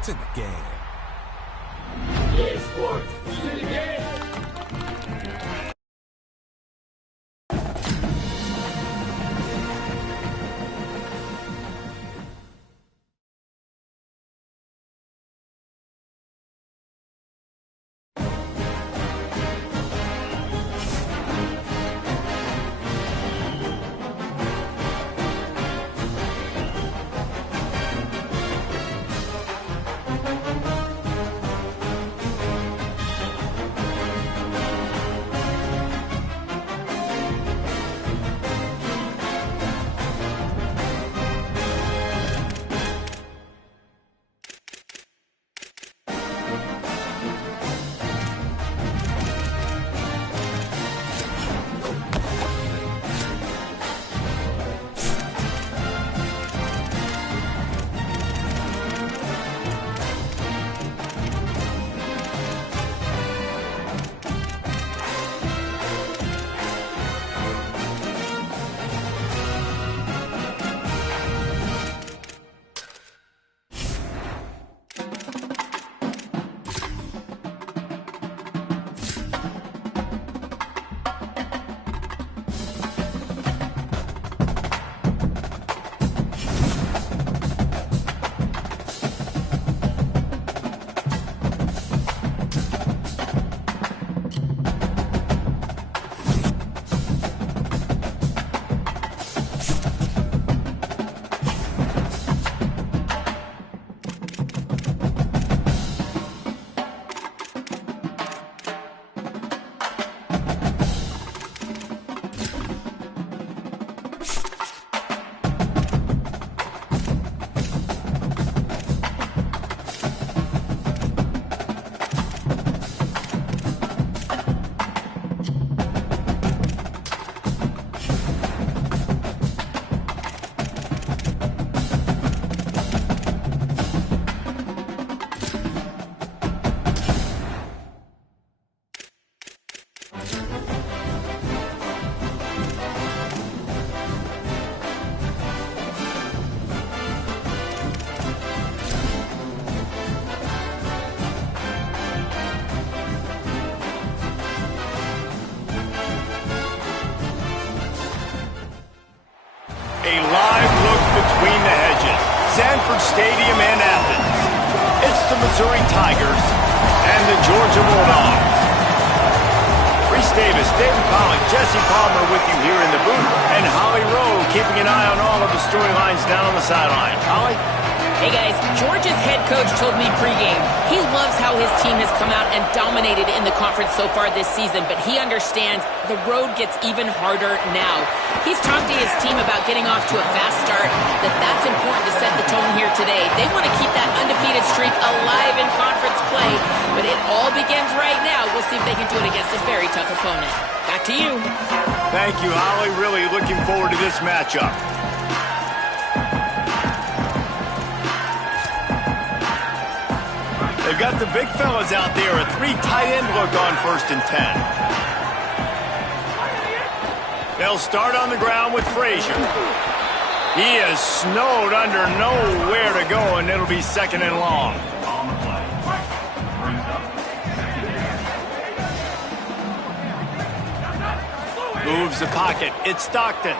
It's in the game. EA Sports, it's in the game. A live look between the hedges. Sanford Stadium in Athens. It's the Missouri Tigers and the Georgia Bulldogs. Reese Davis, David Pollack, Jesse Palmer with you here in the booth, and Holly Rowe keeping an eye on all of the storylines down on the sideline. Holly? Hey guys, Georgia's head coach told me pregame he loves how his team has come out and dominated in the conference so far this season, but he understands the road gets even harder now. He's talked to his team about getting off to a fast start, that's important to set the tone here today. They want to keep that undefeated streak alive in conference play, but it all begins right now. We'll see if they can do it against a very tough opponent. Back to you. Thank you, Holly. Really looking forward to this matchup. They've got the big fellas out there, a 3 tight end look on 1st and 10. They'll start on the ground with Frazier. He is snowed under, nowhere to go, and it'll be 2nd and long. Moves the pocket. It's Stockton.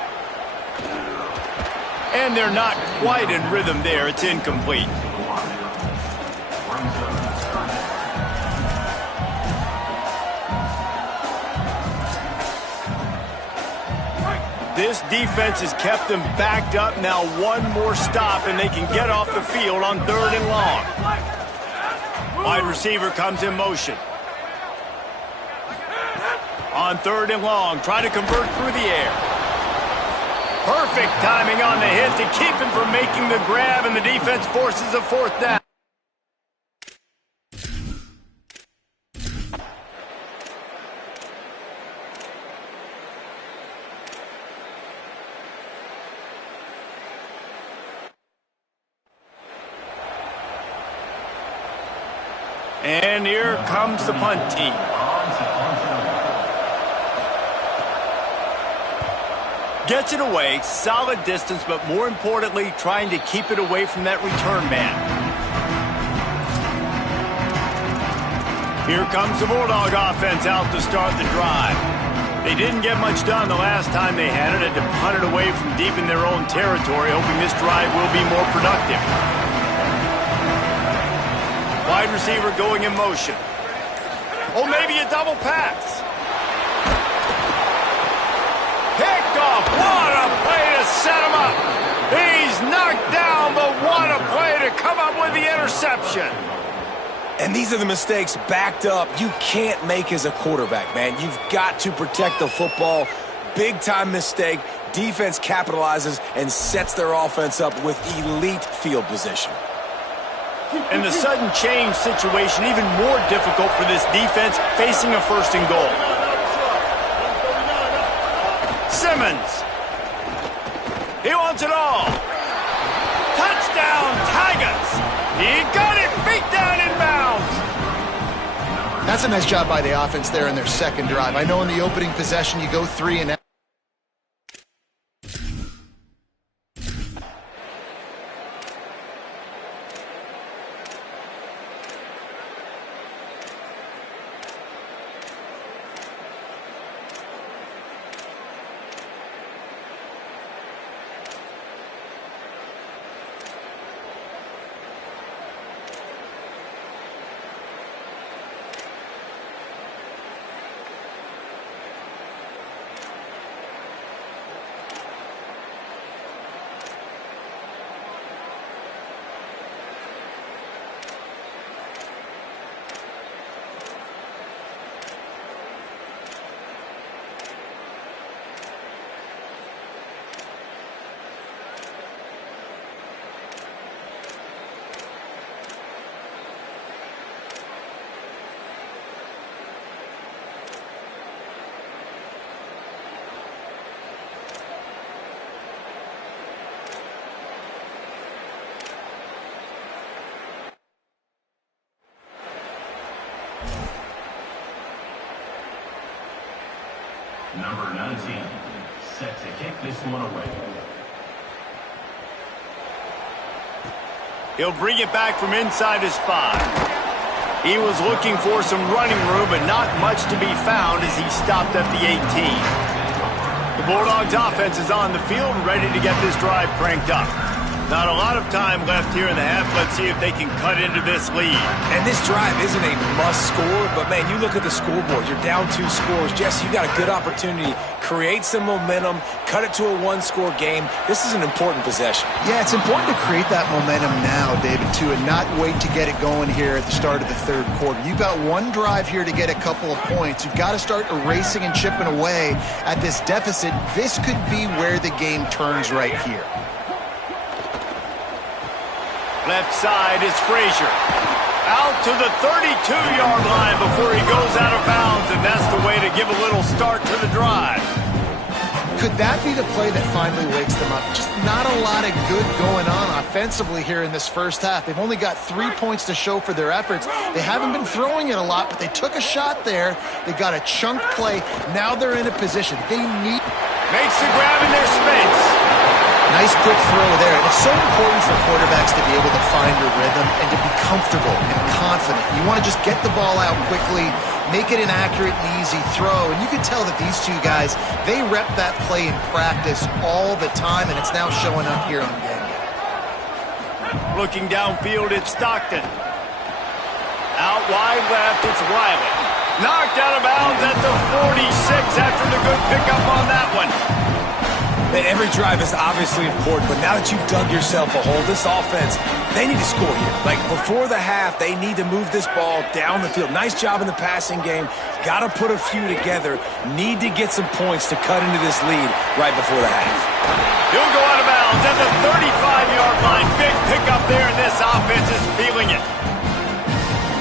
And they're not quite in rhythm there. It's incomplete. This defense has kept them backed up. Now one more stop, and they can get off the field on 3rd and long. Wide receiver comes in motion. On 3rd and long, try to convert through the air. Perfect timing on the hit to keep him from making the grab, and the defense forces a 4th down. And here comes the punt team. Gets it away, solid distance, but more importantly, trying to keep it away from that return man. Here comes the Bulldog offense out to start the drive. They didn't get much done the last time they had it to punt it away from deep in their own territory, hoping this drive will be more productive. Wide receiver going in motion. Oh, maybe a double pass. Picked off. What a play to set him up. He's knocked down, but what a play to come up with the interception. And these are the mistakes backed up you can't make as a quarterback, man. You've got to protect the football. Big-time mistake. Defense capitalizes and sets their offense up with elite field position. And the sudden change situation even more difficult for this defense facing a first and goal. Simmons. He wants it all. Touchdown, Tigers. He got it. Feet down in bounds. That's a nice job by the offense there in their second drive. I know in the opening possession you go 3 and out. Number 19, set to kick this one away. He'll bring it back from inside his 5. He was looking for some running room, but not much to be found as he stopped at the 18. The Bulldogs offense is on the field, ready to get this drive cranked up. Not a lot of time left here in the half. Let's see if they can cut into this lead. And this drive isn't a must score, but man, you look at the scoreboard, you're down 2 scores. Jesse, you got a good opportunity. Create some momentum, cut it to a 1-score game. This is an important possession. Yeah, it's important to create that momentum now, David, too, and not wait to get it going here at the start of the third quarter. You've got one drive here to get a couple of points. You've got to start erasing and chipping away at this deficit. This could be where the game turns right here. Left side is Frazier. Out to the 32-yard line before he goes out of bounds, and that's the way to give a little start to the drive. Could that be the play that finally wakes them up? Just not a lot of good going on offensively here in this first half. They've only got 3 points to show for their efforts. They haven't been throwing it a lot, but they took a shot there. They got a chunk play. Now they're in a position. They need... Makes the grab in their space. Nice quick throw there. And it's so important for quarterbacks to be able to find a rhythm and to be comfortable and confident. You want to just get the ball out quickly, make it an accurate and easy throw. And you can tell that these two guys, they rep that play in practice all the time, and it's now showing up here on game day. Looking downfield, it's Stockton. Out wide left, it's Riley. Knocked out of bounds at the 46 after the good pickup on that one. Every drive is obviously important, but now that you've dug yourself a hole, this offense, they need to score here. Like, before the half, they need to move this ball down the field. Nice job in the passing game. Got to put a few together. Need to get some points to cut into this lead right before the half. He'll go out of bounds at the 35-yard line. Big pickup there, and this offense is feeling it.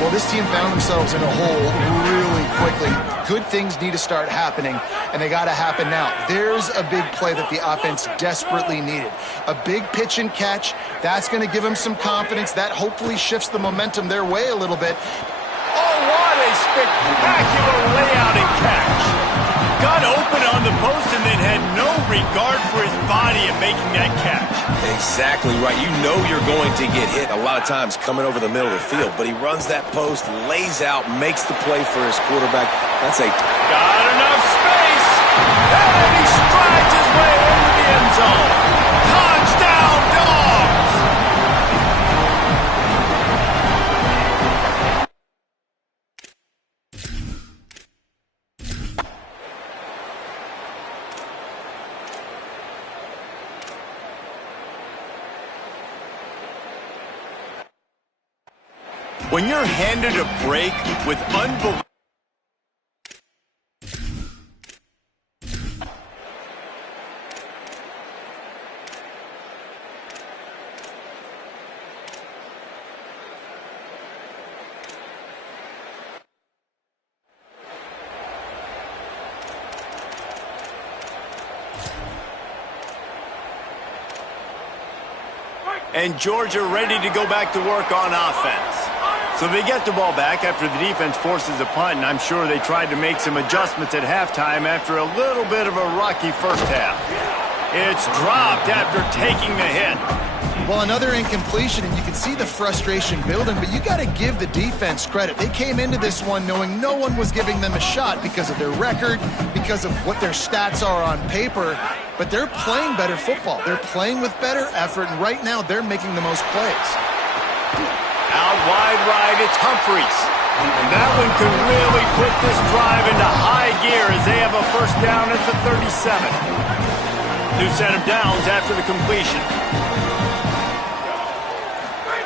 Well, this team found themselves in a hole really quickly. Good things need to start happening, and they got to happen now. There's a big play that the offense desperately needed. A big pitch and catch. That's going to give them some confidence. That hopefully shifts the momentum their way a little bit. Oh, what a spectacular layout and catch. Got open on the post and then had no no regard for his body in making that catch. Exactly right. You know you're going to get hit a lot of times coming over the middle of the field, but he runs that post, lays out, makes the play for his quarterback. That's a... Got enough space, and he strides his way into the end zone. Touchdown, Dogs! When you're handed a break with unbelievable... And Georgia ready to go back to work on offense. So they get the ball back after the defense forces a punt, and I'm sure they tried to make some adjustments at halftime after a little bit of a rocky first half. It's dropped after taking the hit. Well, another incompletion, and you can see the frustration building, but you got to give the defense credit. They came into this one knowing no one was giving them a shot because of their record, because of what their stats are on paper, but they're playing better football. They're playing with better effort, and right now they're making the most plays. Out wide right, it's Humphries. And that one could really put this drive into high gear as they have a first down at the 37. New set of downs after the completion.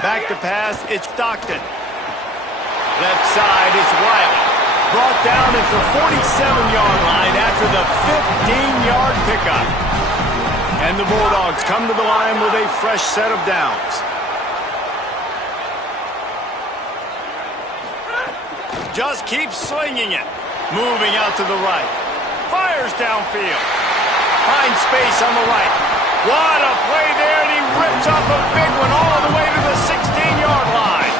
Back to pass, it's Stockton. Left side, it's Wiley. Brought down at the 47-yard line after the 15-yard pickup. And the Bulldogs come to the line with a fresh set of downs. Just keeps slinging it. Moving out to the right. Fires downfield. Finds space on the right. What a play there, and he rips up a big one all the way to the 16-yard line.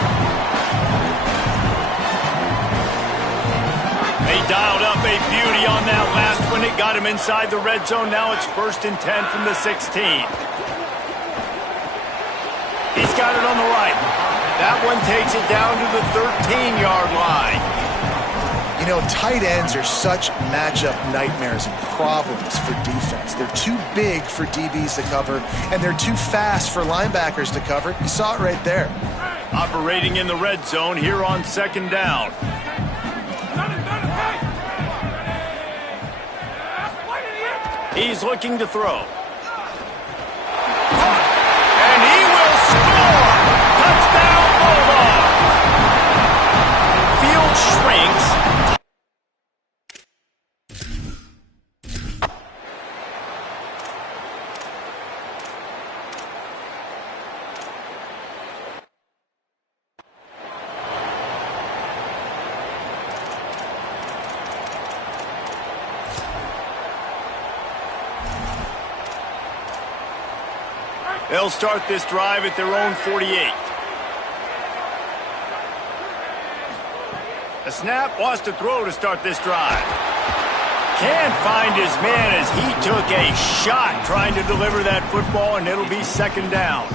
They dialed up a beauty on that last one. It got him inside the red zone. Now it's 1st and 10 from the 16. He's got it on the right. That one takes it down to the 13-yard line. You know, tight ends are such matchup nightmares and problems for defense. They're too big for DBs to cover, and they're too fast for linebackers to cover. You saw it right there. Operating in the red zone here on 2nd down. He's looking to throw. And he will score! Touchdown, Bulldogs! Field shrinks. They'll start this drive at their own 48. The snap wants to throw to start this drive. Can't find his man as he took a shot trying to deliver that football, and it'll be 2nd down.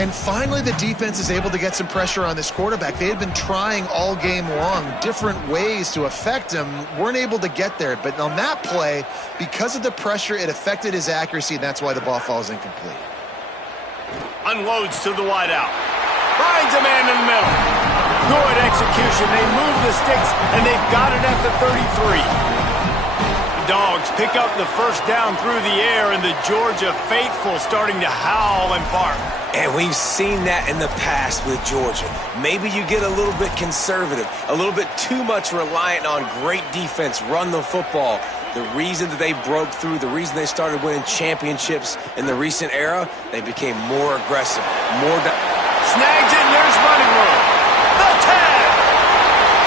And finally, the defense is able to get some pressure on this quarterback. They had been trying all game long, different ways to affect him, weren't able to get there. But on that play, because of the pressure, it affected his accuracy, and that's why the ball falls incomplete. Unloads to the wideout. Finds a man in the middle. Good execution. They move the sticks, and they've got it at the 33. The Dogs pick up the first down through the air, and the Georgia faithful starting to howl and bark. And we've seen that in the past with Georgia. Maybe you get a little bit conservative, a little bit too much reliant on great defense, run the football. The reason that they broke through, the reason they started winning championships in the recent era, they became more aggressive, more... Snags it, and there's running room. The tag!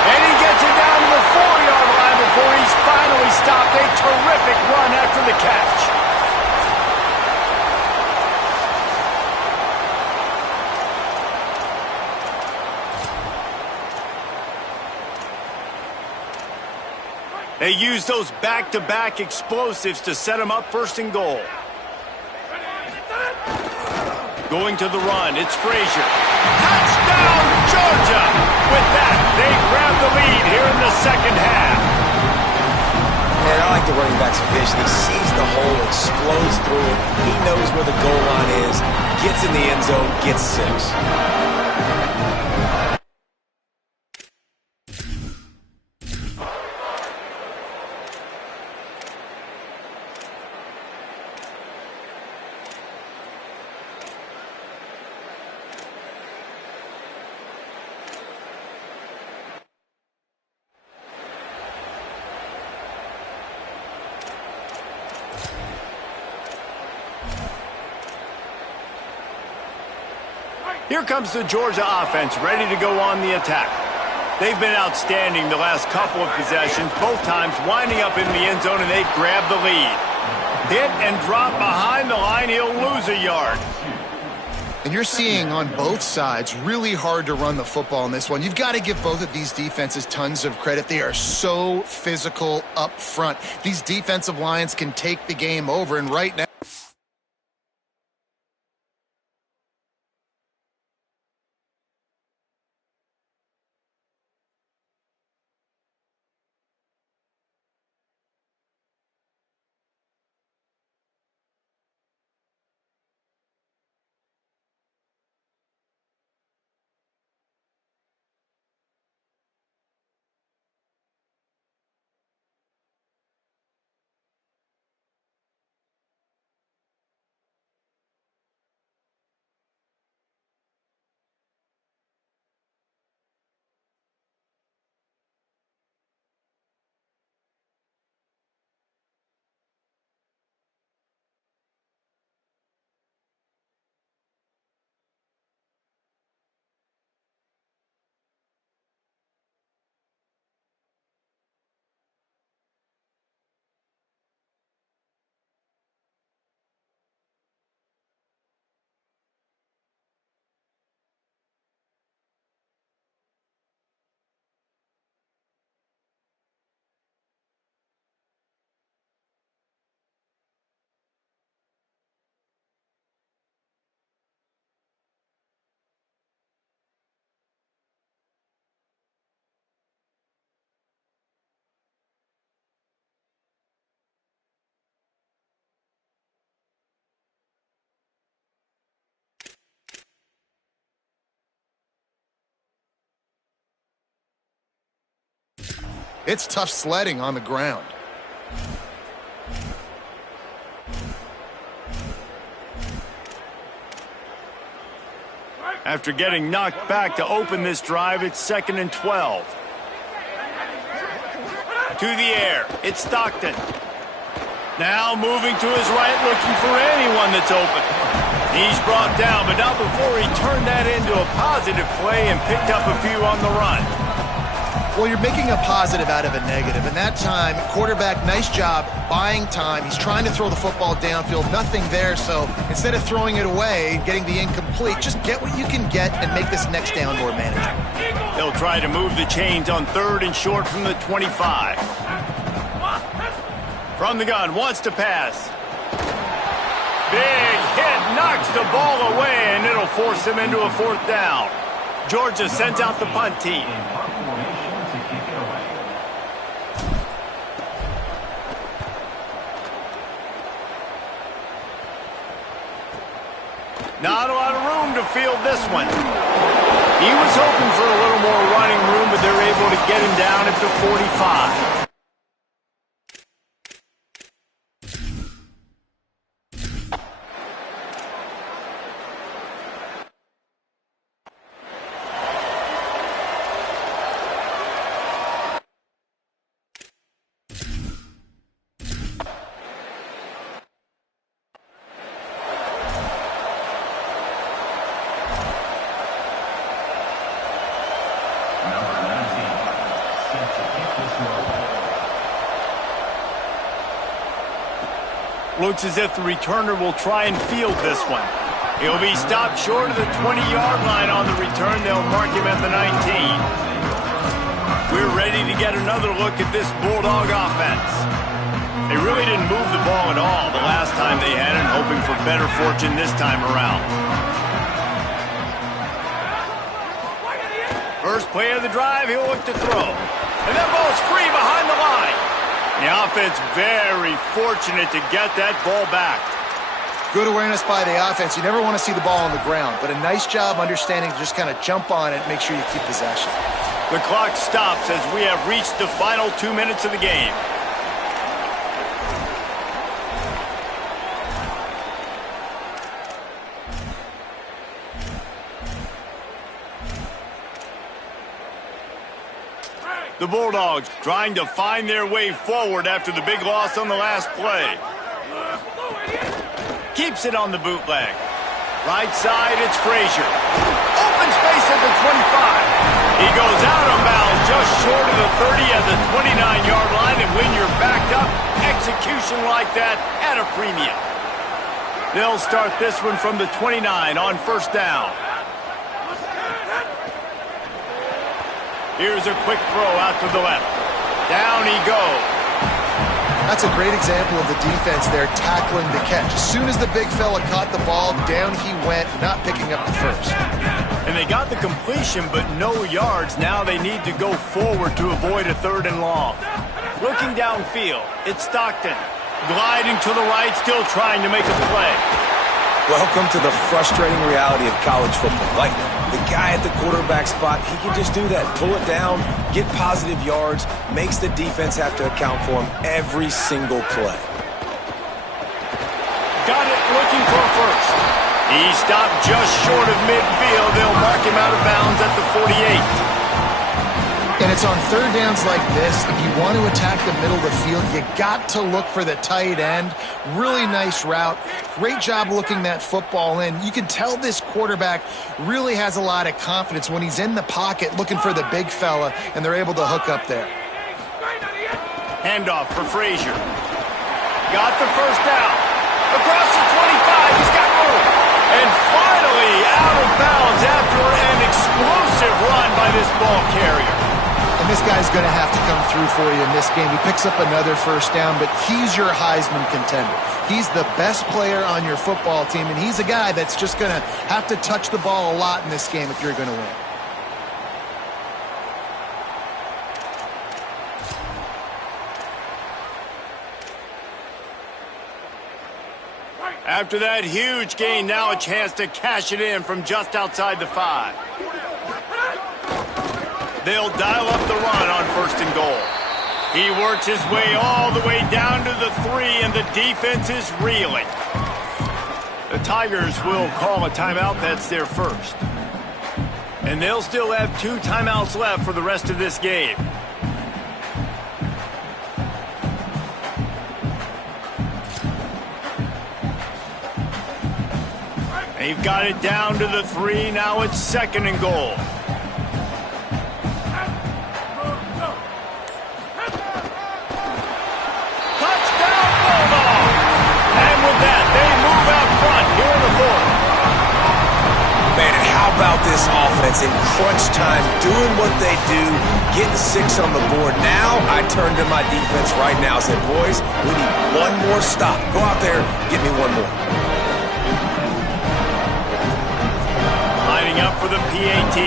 And he gets it down to the 4-yard line before he's finally stopped. A terrific run after the catch. They use those back-to-back explosives to set them up first and goal. Going to the run, it's Frazier. Touchdown, Georgia! With that, they grab the lead here in the second half. Man, I like the running back's vision. He sees the hole, explodes through it. He knows where the goal line is, gets in the end zone, gets 6. Here comes the Georgia offense, ready to go on the attack. They've been outstanding the last couple of possessions, both times winding up in the end zone, and they've grabbed the lead. Hit and drop behind the line, he'll lose a yard. And you're seeing on both sides, really hard to run the football in this one. You've got to give both of these defenses tons of credit. They are so physical up front. These defensive lines can take the game over, and right now, it's tough sledding on the ground. After getting knocked back to open this drive, it's 2nd and 12. To the air, it's Stockton. Now moving to his right, looking for anyone that's open. He's brought down, but not before he turned that into a positive play and picked up a few on the run. Well, you're making a positive out of a negative, and that time, quarterback, nice job buying time. He's trying to throw the football downfield, nothing there, so instead of throwing it away, getting the incomplete, just get what you can get and make this next down more manageable. They'll try to move the chains on 3rd and short from the 25. From the gun, wants to pass. Big hit, knocks the ball away, and it'll force him into a 4th down. Georgia sends out the punt team. Not a lot of room to field this one. He was hoping for a little more running room, but they're able to get him down at the 45. Looks as if the returner will try and field this one. He'll be stopped short of the 20-yard line on the return. They'll mark him at the 19. We're ready to get another look at this Bulldog offense. They really didn't move the ball at all the last time they had it, hoping for better fortune this time around. First play of the drive, he'll look to throw. And that ball's free behind the line. The offense very fortunate to get that ball back. Good awareness by the offense. You never want to see the ball on the ground, but a nice job understanding to just kind of jump on it and make sure you keep possession. The clock stops as we have reached the final 2 minutes of the game. The Bulldogs trying to find their way forward after the big loss on the last play. Keeps it on the bootleg. Right side, it's Frazier. Open space at the 25. He goes out of bounds just short of the 30 at the 29-yard line, and when you're backed up, execution like that at a premium. They'll start this one from the 29 on first down. Here's a quick throw out to the left. Down he goes. That's a great example of the defense there tackling the catch. As soon as the big fella caught the ball, down he went, not picking up the first. And they got the completion, but no yards. Now they need to go forward to avoid a 3rd and long. Looking downfield, it's Stockton. Gliding to the right, still trying to make a play. Welcome to the frustrating reality of college football. Like, the guy at the quarterback spot, he can just do that. Pull it down, get positive yards, makes the defense have to account for him every single play. Got it, looking for a first. He stopped just short of midfield. They'll mark him out of bounds at the 48. And it's on 3rd downs like this. If you want to attack the middle of the field, you got to look for the tight end. Really nice route. Great job looking that football in. You can tell this quarterback really has a lot of confidence when he's in the pocket looking for the big fella, and they're able to hook up there. Handoff for Frazier. Got the first down. Across the 25, he's got room. And finally out of bounds after an explosive run by this ball carrier. And this guy's going to have to come through for you in this game. He picks up another first down, but he's your Heisman contender. He's the best player on your football team, and he's a guy that's just going to have to touch the ball a lot in this game if you're going to win. After that huge gain, now a chance to cash it in from just outside the 5. They'll dial up the run on 1st and goal. He works his way all the way down to the 3, and the defense is reeling. The Tigers will call a timeout. That's their first. And they'll still have 2 timeouts left for the rest of this game. They've got it down to the 3. Now it's 2nd and goal. About this offense in crunch time, doing what they do, getting 6 on the board. Now I turn to my defense right now and say, boys, we need one more stop. Go out there, get me one more. Lining up for the PAT.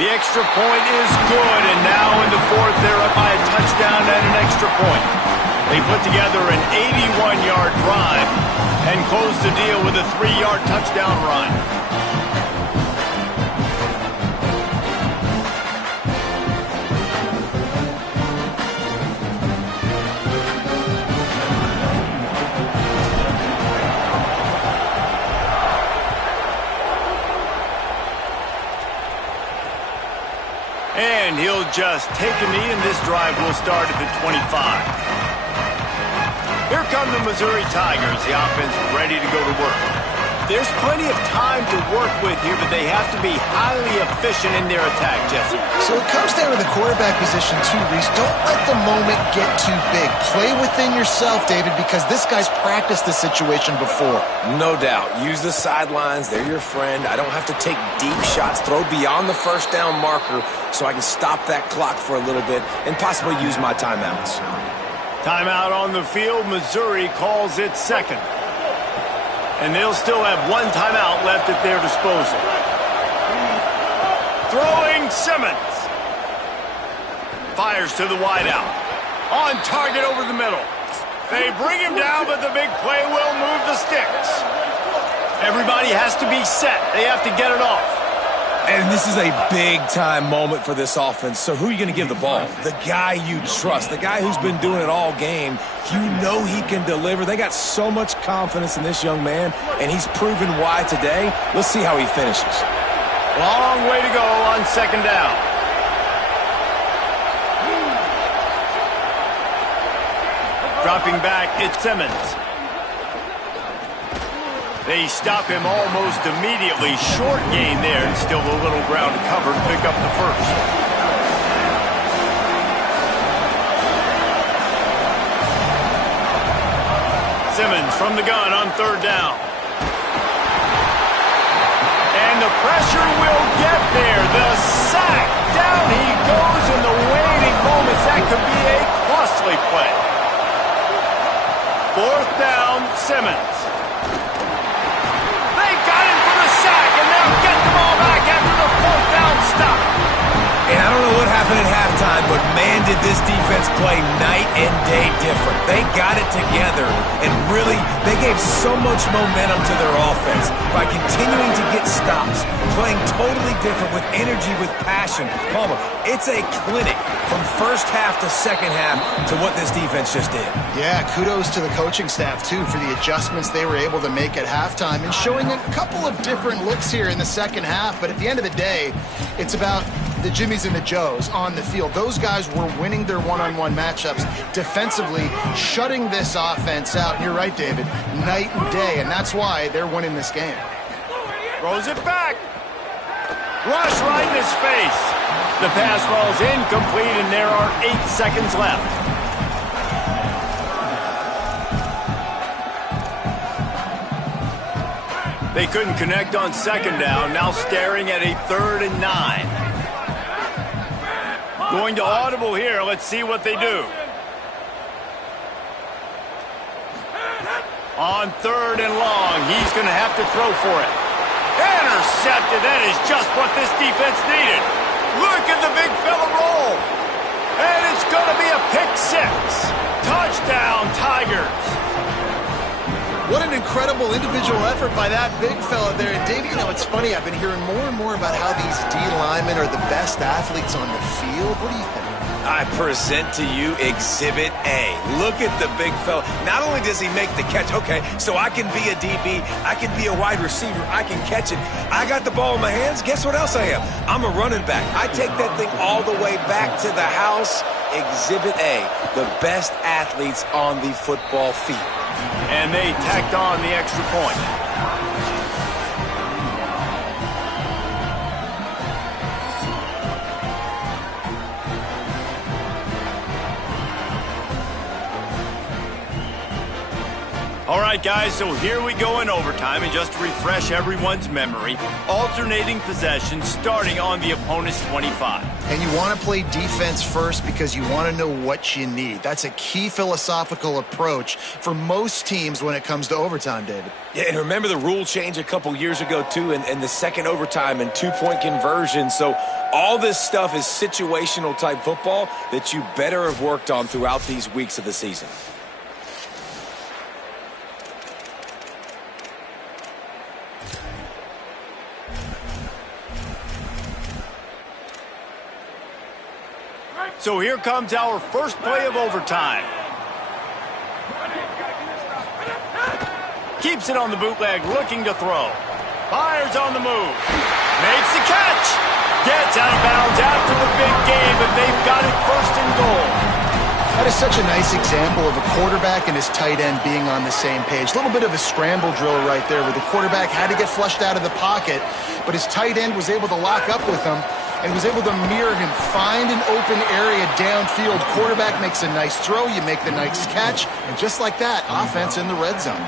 The extra point is good, and now in the 4th, they're up by a touchdown and an extra point. They put together an 81-yard drive and close the deal with a 3-yard touchdown run. And he'll just take a knee, and this drive will start at the 25. Here come the Missouri Tigers, the offense ready to go to work. There's plenty of time to work with here, but they have to be highly efficient in their attack, Jesse. So it comes down to the quarterback position too, Reese. Don't let the moment get too big. Play within yourself, David, because this guy's practiced this situation before. No doubt. Use the sidelines. They're your friend. I don't have to take deep shots, throw beyond the first down marker so I can stop that clock for a little bit and possibly use my timeouts. Timeout on the field. Missouri calls it second. And they'll still have one timeout left at their disposal. Throwing Simmons. Fires to the wideout. On target over the middle. They bring him down, but the big play will move the sticks. Everybody has to be set. They have to get it off. And this is a big-time moment for this offense. So who are you going to give the ball? The guy you trust, the guy who's been doing it all game. You know he can deliver. They got so much confidence in this young man, and he's proven why today. Let's see how he finishes. Long way to go on second down. Dropping back, it's Simmons. They stop him almost immediately. Short gain there, and still a little ground to cover to pick up the first. Simmons from the gun on third down. And the pressure will get there. The sack. Down he goes in the waning moments. That could be a costly play. Fourth down, Simmons. And they'll get the ball back after the fourth down stop. And I don't know what happened at halftime, but man, did this defense play night and day different. They got it together, and really, they gave so much momentum to their offense by continuing to get stops, playing totally different with energy, with passion. Palmer, it's a clinic from first half to second half to what this defense just did. Yeah, kudos to the coaching staff, too, for the adjustments they were able to make at halftime and showing a couple of different looks here in the second half. But at the end of the day, it's about the Jimmies and the Joes on the field. Those guys were winning their one-on-one matchups defensively, shutting this offense out. And you're right, David, night and day, and that's why they're winning this game. Throws it back. Rush right in his face. The pass falls incomplete, and there are 8 seconds left. They couldn't connect on second down, now staring at a 3rd and 9. Going to audible here. Let's see what they do. On 3rd and long, he's going to have to throw for it. Intercepted. That is just what this defense needed. Look at the big fella roll. And it's going to be a pick 6. Touchdown, Tigers. What an incredible individual effort by that big fella there. And Dave, you know, it's funny, I've been hearing more and more about how these D linemen are the best athletes on the field. What do you think? I present to you Exhibit A. Look at the big fella. Not only does he make the catch, okay, so I can be a DB, I can be a wide receiver, I can catch it. I got the ball in my hands. Guess what else I am? I'm a running back. I take that thing all the way back to the house. Exhibit A, the best athletes on the football field. And they tacked on the extra point. All right, guys, so here we go in overtime, and just to refresh everyone's memory, alternating possession starting on the opponent's 25. And you want to play defense first because you want to know what you need. That's a key philosophical approach for most teams when it comes to overtime, David. Yeah, and remember the rule change a couple years ago, too, and the second overtime and two-point conversion. So all this stuff is situational type football that you better have worked on throughout these weeks of the season. So here comes our first play of overtime. Keeps it on the bootleg, looking to throw. Fires on the move. Makes the catch. Gets out of bounds after the big game, but they've got it 1st and goal. That is such a nice example of a quarterback and his tight end being on the same page. A little bit of a scramble drill right there where the quarterback had to get flushed out of the pocket, but his tight end was able to lock up with him and was able to mirror him, find an open area downfield. Quarterback makes a nice throw, you make the nice catch, and just like that, offense in the red zone.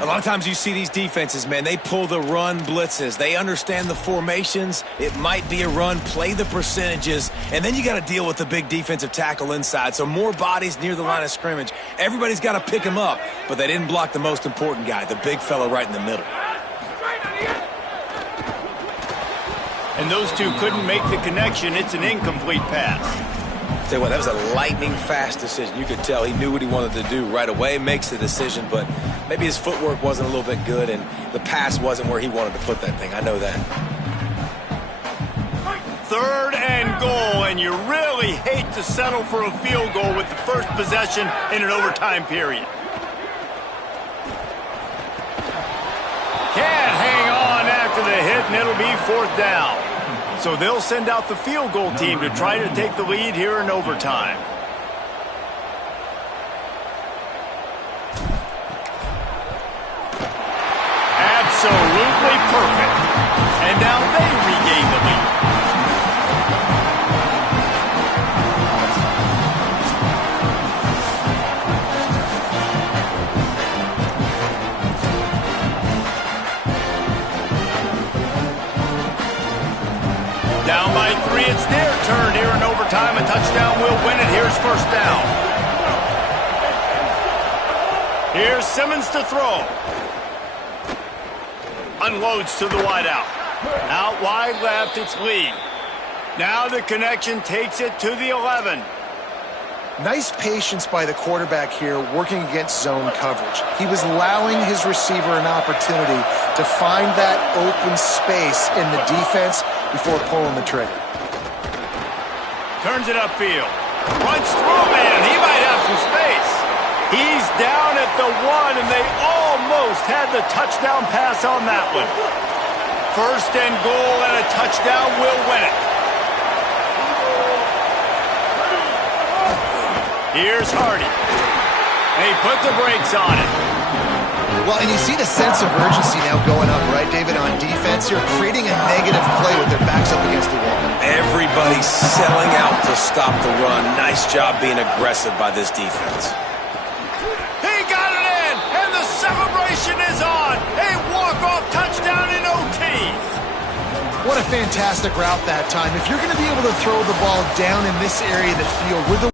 A lot of times you see these defenses, man, they pull the run blitzes. They understand the formations. It might be a run, play the percentages, and then you got to deal with the big defensive tackle inside. So more bodies near the line of scrimmage. Everybody's got to pick him up, but they didn't block the most important guy, the big fella right in the middle. And those two couldn't make the connection. It's an incomplete pass. Tell you what, that was a lightning-fast decision. You could tell he knew what he wanted to do right away, makes the decision, but maybe his footwork wasn't a little bit good, and the pass wasn't where he wanted to put that thing. I know that. 3rd and goal, and you really hate to settle for a field goal with the first possession in an overtime period. Can't hang on after the hit, and it'll be 4th down. So they'll send out the field goal team to try to take the lead here in overtime. Absolutely perfect. And now they regain the lead. Down by 3, it's their turn here in overtime. A touchdown will win it. Here's 1st down. Here's Simmons to throw. Unloads to the wideout. Out wide left, it's Lee. Now the connection takes it to the 11. Nice patience by the quarterback here working against zone coverage. He was allowing his receiver an opportunity to find that open space in the defense before pulling the trigger. Turns it upfield. Runs through, man. He might have some space. He's down at the 1, and they almost had the touchdown pass on that one. 1st and goal, and a touchdown will win it. Here's Hardy. And he put the brakes on it. Well, and you see the sense of urgency now going up, right, David, on defense here, creating a negative play with their backs up against the wall. Everybody's selling out to stop the run. Nice job being aggressive by this defense. He got it in, and the celebration is on. A walk-off touchdown in OT. What a fantastic route that time. If you're going to be able to throw the ball down in this area of the field with the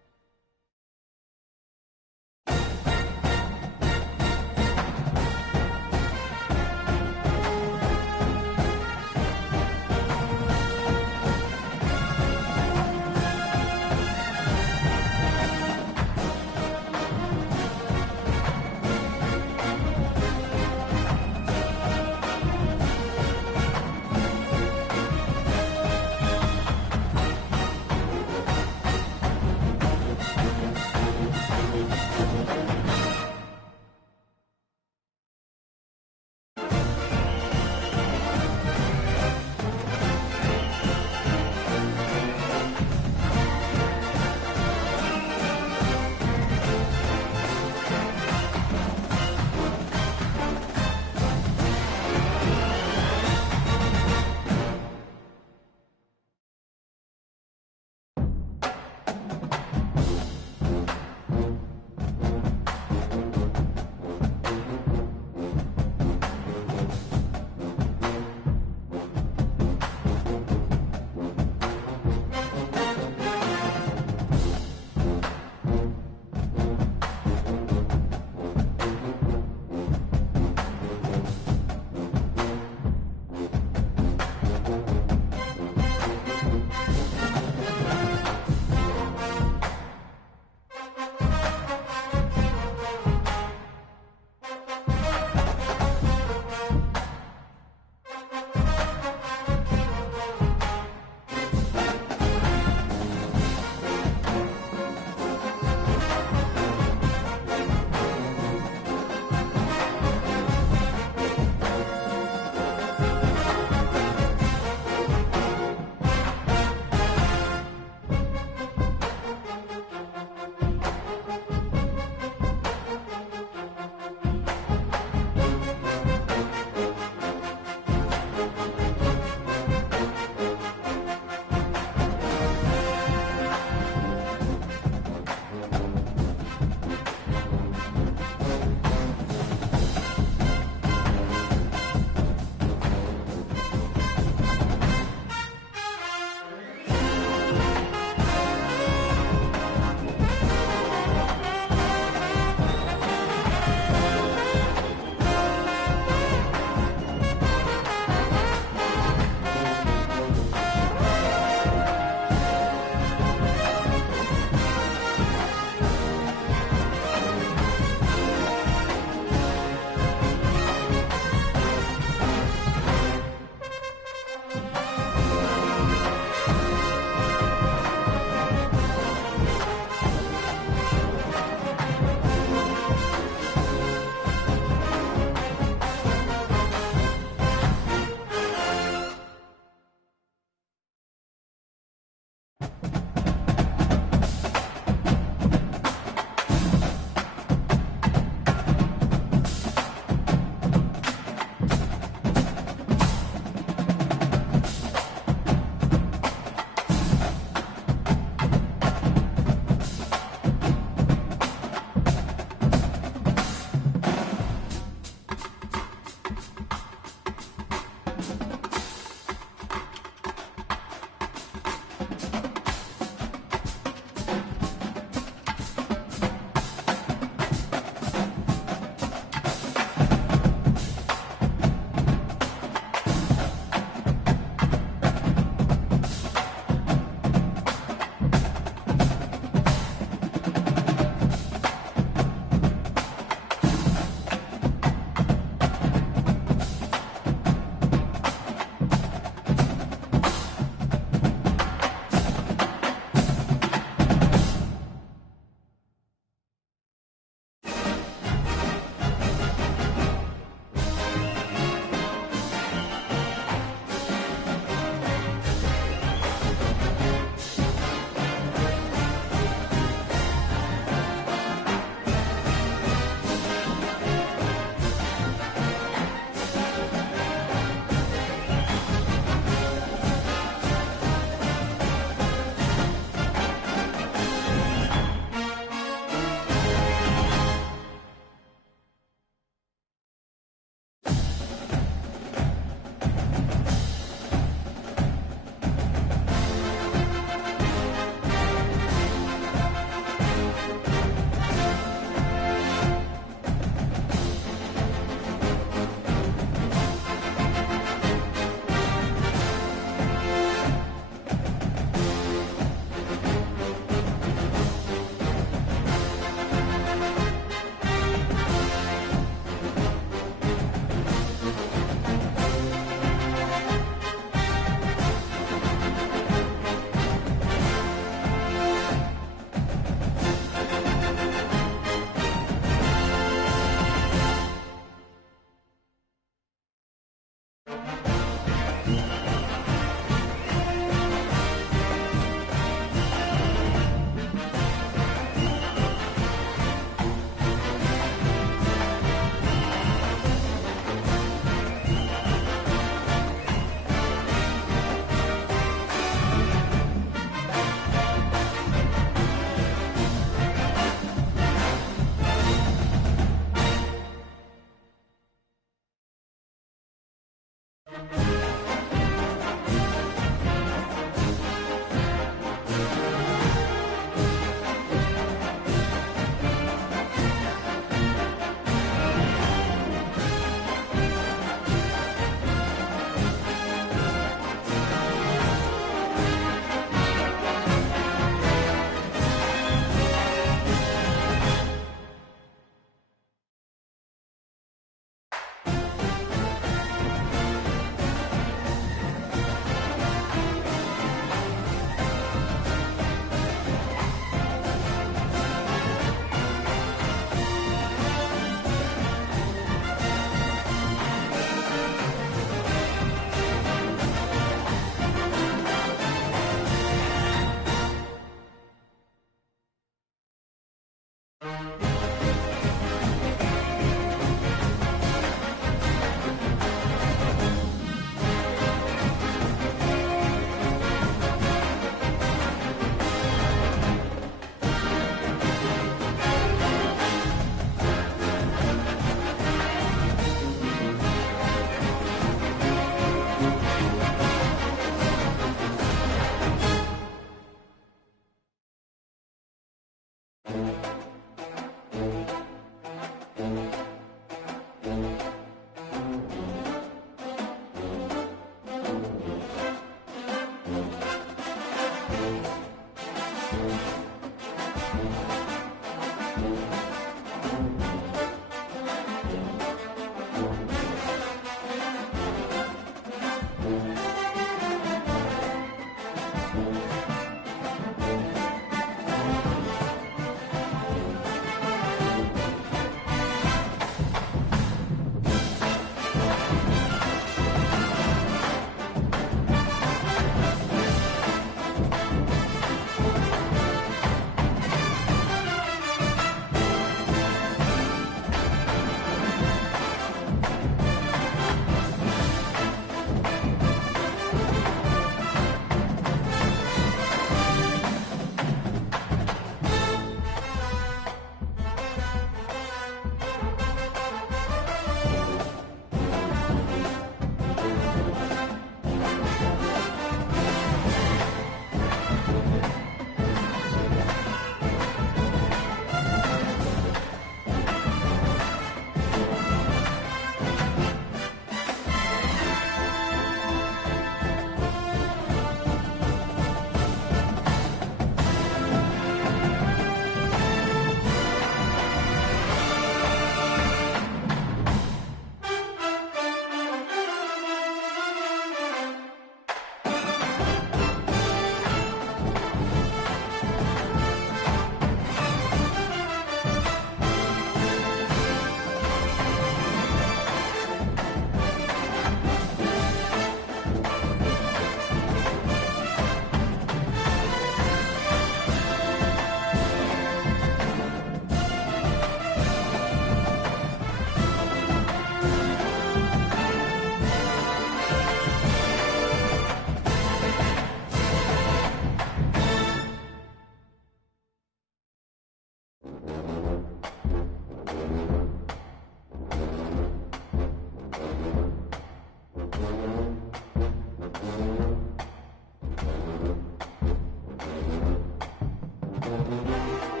Sports.